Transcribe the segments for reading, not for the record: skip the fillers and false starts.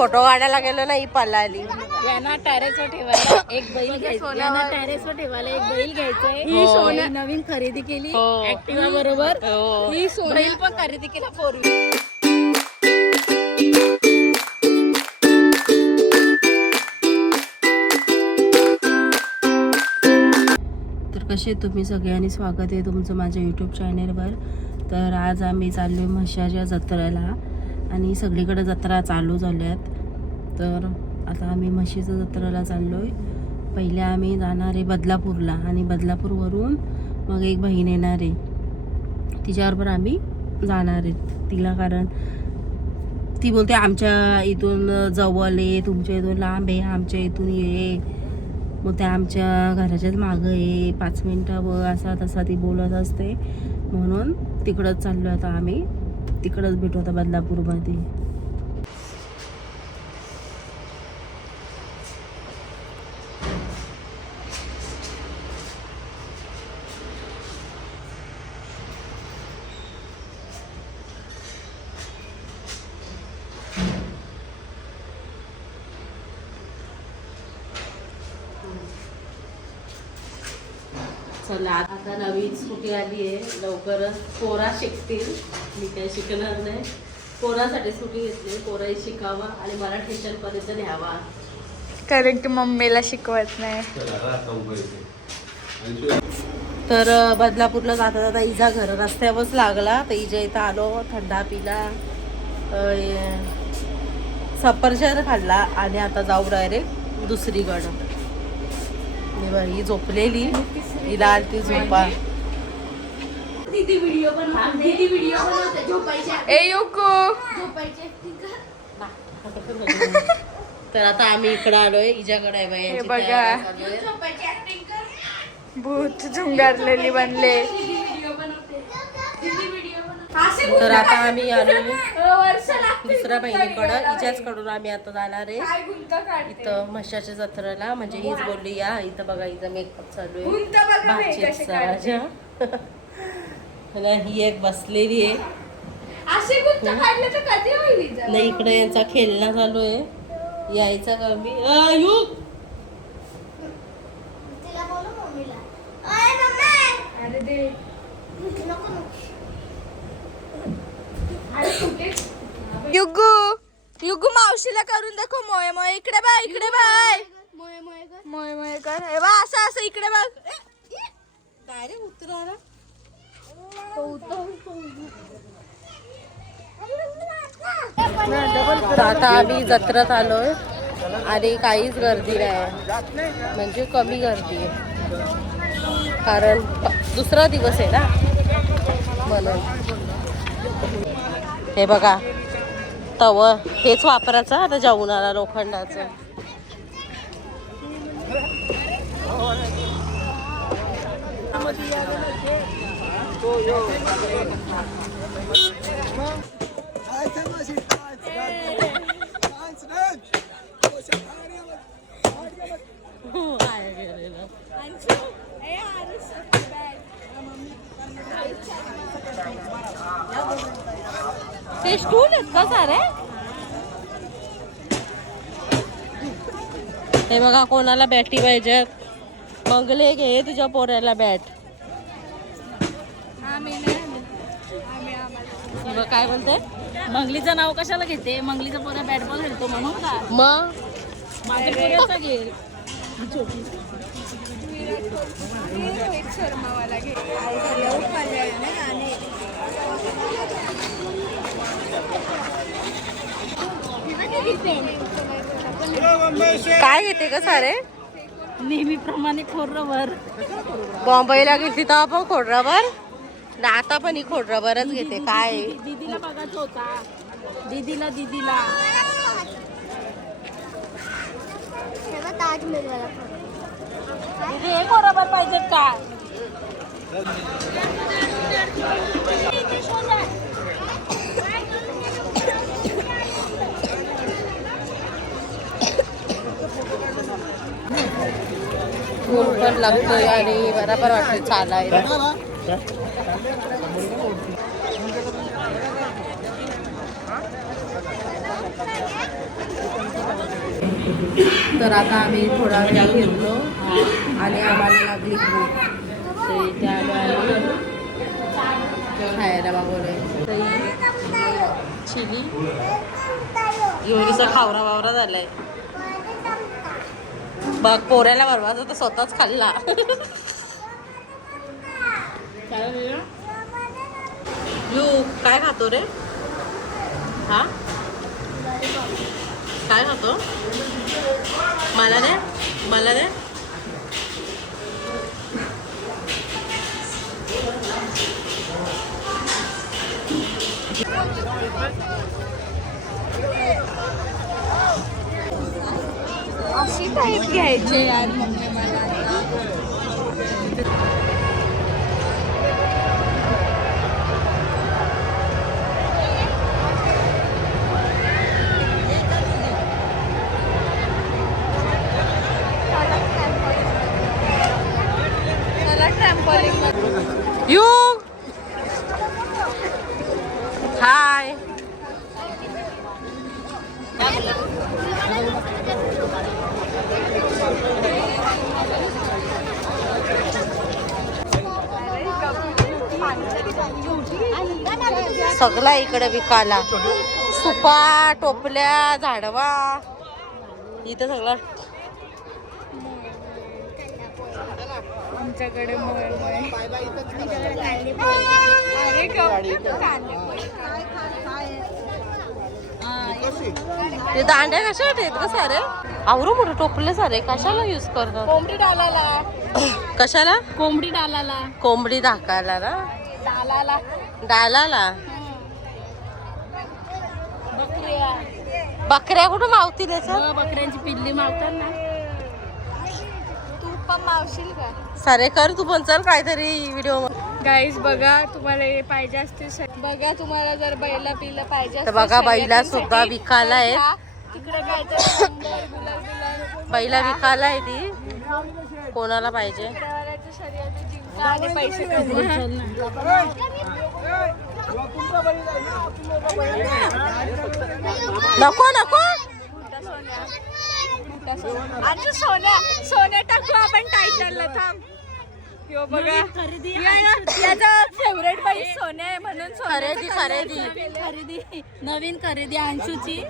Photo काढायला गेलो ना ही पळाली. यांना टेरेसवर ठेवायला एक बैल घ्यायचा. यांना टेरेसवर ठेवायला एक बैल घ्यायचंय. ही सोना नवीन खरेदी केली ऍक्टिवा बरोबर. ही बैल पण खरेदी केला 4 व्हीलर. कसे तुम्ही सगळ्यांनी स्वागत आहे तुमचं माझ्या यूट्यूब चॅनेलवर. तर आज आम्ही चाललो आहे म्हशाच्या जत्रेला आणि सगळीकडे जत्रा चालू झाल्यात. तर आता आम्ही म्हशीच्या जत्रेला चाललो आहे. पहिले आम्ही जाणार आहे बदलापूरला आणि बदलापूरवरून मग एक बहीण येणार आहे, तिच्याबरोबर आम्ही जाणार आहेत तिला. कारण ती बोलते आमच्या इथून जवळ आहे, तुमच्या इथून लांब आहे, आमच्या इथून ये. मग त्या आमच्या घराच्याच मागं आहे, 5 मिनटावर असा तसा ती बोलत असते. म्हणून तिकडंच चाललो आता आम्ही. तिकडंच भेटू आता बदलापूरमध्ये. चला आता नवीन स्कूटी आली आहे, लवकरच पोरा शिकतील. मी काही शिकणार नाही. पोरासाठी स्कूटी घेतली, पोराही शिकावा आणि मला टेन्शनपर्यंत न्यावा. कारण की मम्मीला शिकवत नाही. तर बदलापूरला जाता जाता इजा घर रस्त्यावरच लागला. तर इजा इथं आलो, थंडा पिला, सफरचंद खाल्ला आणि आता जाऊ डायरेक्ट दुसरीकडं. ही झोपलेली, हिला आलती झोपा. तर आता आम्ही इकडं आलोय, हिच्याकडे आहे बघा भूत झुंगारलेली बनले. तर आता आम्ही आलो दुसऱ्या बहिणीकडं. हिच्याच कडून आम्ही आता जाणार आहे इथं म्हशाच्या जत्रेला. म्हणजे हीच बोलली या इथं बघा, हिचा मेकअप चालू आहे. ही एक बसलेली आहे नाही, इकडे यांचा खेळणं चालू आहे. यायचा कमी युगू युगू मावशीला करून दाखव. मोये मोये इकडे बघ, इकडे बघ, मोये मोये कर. हे बघ असं असं इकडे बघ. काय रे उतरा. आता आम्ही जत्रेत आलोय आणि काहीच गर्दी नाही, म्हणजे कमी गर्दी आहे. कारण दुसरा दिवस आहे ना म्हणून. हे बघा तव हेच वापरायचं आता जेवणाला लोखंडाचं. ते स्टूल आहेत का सारे? हे बघा कोणाला बॅटी पाहिजे, मंगले घे तुझ्या पोऱ्याला बॅट. काय बोलते? मंगलीचं नाव कशाला घेते? मंगलीचा पोरा बॅट बॉल खेळतो म्हणून का? मग माझ्या पोऱ्याचा घे. काय घेते का सारे? नेहमीप्रमाणे खोडरबर. बॉम्बईला गेली तेव्हा पण खोडरबर ना, आता पण ही खोडरबरच घेते. काय दीदीला बघायचं होता, दीदीला दीदीला दीदी एक खोडरबर पाहिजेत का? ऊन पण लागतोय आणि बरोबर वाटतं चालायला. तर आता आम्ही थोडा वेळ फिरलो आणि आम्हाला लागली भूक. तर इथे आलो आम्ही खायला मागवलंय दही चिली योनीचा खावरा वावरा झालाय. बघ पोऱ्याला बरवाचा तर स्वतःच खाल्ला. यू काय खातो रे? हा काय खातो? मला दे मला दे. अशी टाईप घ्यायचे यार मम्मी मला. You hi. सगळा इकडे विकायला सुपा टोपल्या झाडवा इथं सगळं. आमच्याकडे ते दांड्या कशासाठी आहेत का सारे? आवरू मोठे टोपले सारे कशाला यूज करतात? कोंबडी डालाला. कशाला? कोंबडी डालाला. कोंबडी धाकायला ना? डालाला. डालाला. बकऱ्या. बकऱ्या कुठं मावतील याचं? बकऱ्यांची पिल्ली मावतात ना. तू पण मावशील का? सारे कर तू पण चल काहीतरी व्हिडिओ. गाईज बघा तुम्हाला हे पाहिजे असते बघा तुम्हाला जर बैला पिला पाहिजे तर बघा बैला सुद्धा विकायला आहेत. तिकडे काय बैला विकायला आहे ती कोणाला पाहिजे आणि पैसे नको नको. आता सोन्या टाकू आपण टायटलला. थांब यो बघा याचा फेवरेट बाई सोन्या आहे म्हणून खरेदी खरेदी खरेदी नवीन खरेदी अंशूची.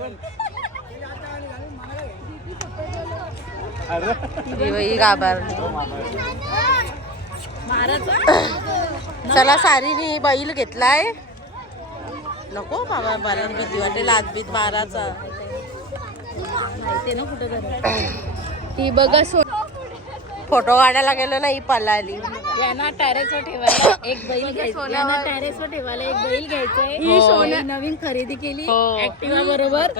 ही घाबरली. चला सारीने बैल घेतलाय. नको बाबा मला भीती वाटेल आतबीत माराचा. माहिती ना कुठं ती बघा फोटो काढायला गेलो नाही पलाली. यांना टेरेसवर ठेवायला एक बैल घ्यायचा. यांना टेरेसवर ठेवायला एक बैल घ्यायचंय. ही सोन्या नवीन खरेदी केली ऍक्टिवा बरोबर.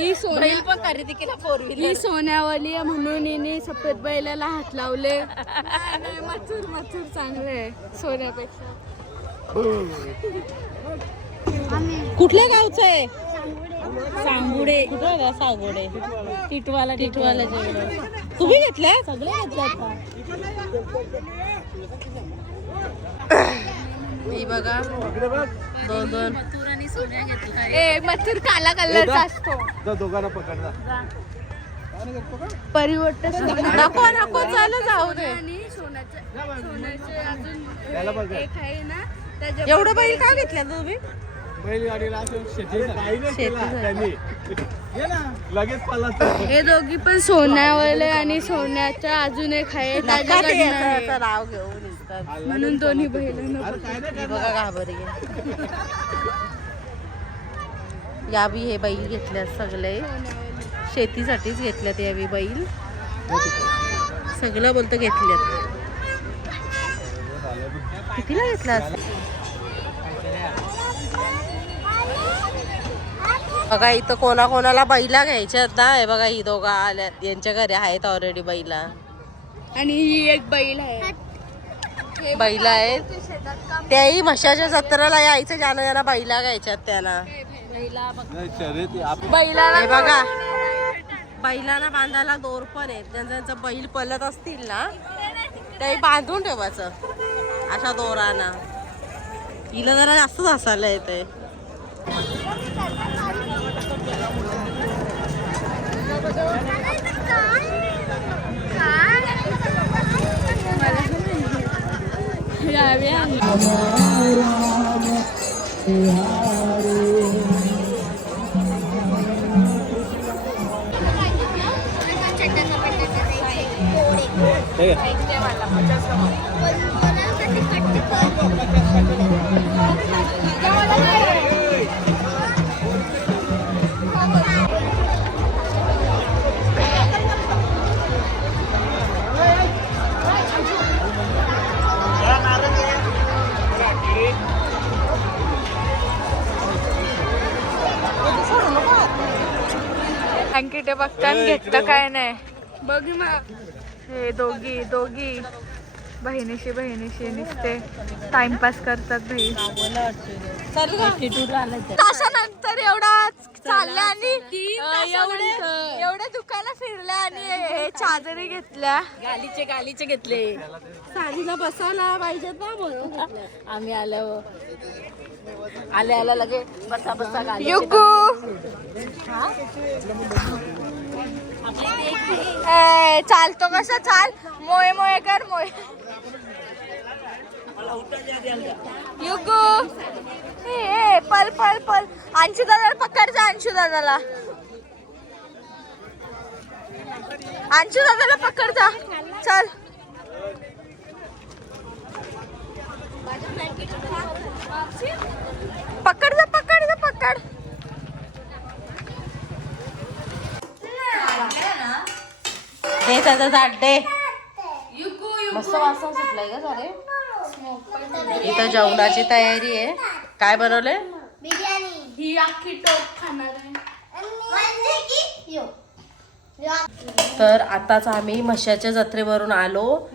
ही बैल पण खरेदी केला 4 व्हीलर. ही सोन्यावाली आहे म्हणून हिने सफेद बैलाला हात लावले. मथुर मथुर चांगले आहे सोन्यापेक्षा. कुठल्या गावचं आहे? सांगुडे. कुठं सांगोडे? टिटवाला टिटवाला. तुम्ही घेतल्या? सगळे घेतले. ही बघा 2-2 मथुर आणि सोन्या घेतला. मथुर काला कलरचा असतो. दोघांना पकडला. परिवर्तन नको नको चालू जाऊ दे. आणि सोन्याचे अजून एक आहे ना त्याच्या. एवढं बैल का घेतल्या तुम्ही? बैलगाडीला शेती लगेच पाला. हे दोघी पण सोन्यावाले आणि सोन्याच्या अजून एक आहे त्याचं नाव घेऊन येतात म्हणून दोन्ही बैल. बघा घाबरी. या बी हे बैल घेतल्यात सगळे शेतीसाठीच घेतल्यात. या बी बैल सगळं बोलतं घेतल्यात. कितीला घेतला? बघा इथं कोणाकोणाला बैला घ्यायच्यात ना. हे बघा ही दोघं आल्या यांच्या घरी आहेत ऑलरेडी बैला. आणि ही एक बैल आहे. बैला आहेत त्याही म्हशाच्या जत्रेला यायचं ज्यांना ज्यांना बैला घ्यायच्यात त्यांना. हे बघा बैलांना बांधायला दोर पण आहेत. ज्यांचं बैल पलत असतील ना ते बांधून ठेवायचं अशा दोराना. हिला जरा जास्तच हसायला येते. गुलाबी अंकित बघताना घेतलं काय नाही बघ मग हे दोघी बहिणीशी नुसते टाइमपास करतात भाई. तासानंतर एवढा चाललं आणि एवढ्या दुकानं फिरल्या आणि हे चादरी घेतल्या गालीचे घेतले. साडीला बसायला पाहिजेत ना म्हणून आम्ही आल्या लगे बसा गाली. चालतो कसा चाल मोये कर मोये. युगू ए पल अंशू दादाला पकड जा. अंशू दादाला पकड जा. चल पकड जा. दे त्याचा जाट दे. मस्त वासा सुटलाय का सारे. इथं जेवणाची तयारी आहे. काय बनवले. ही अख्खी टोप खाणार आहे. तर आताच आम्ही म्हशाच्या जत्रेवरून आलो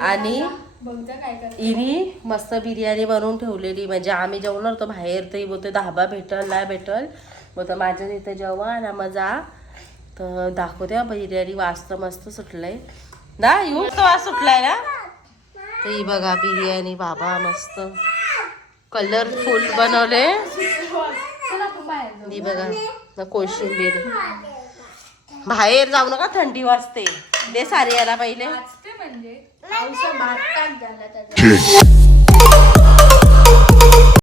आणि हिनी मस्त बिर्याणी बनवून ठेवलेली. म्हणजे आम्ही जेवणार होतो बाहेर तर बोलते धाबा भेटल नाही भेटल. मग माझ्या तिथे जेवण ना मजा तर दाखवते. बिर्याणी वास तर मस्त सुटलंय ना. येऊ वास सुटलाय ना. तर ही बघा बिर्याणी बाबा मस्त कलरफुल बनवले. ही बघा कोशिंबीर. बाहेर जाऊ नका थंडी वाजते. दे सारी याला पहिले. म्हणजे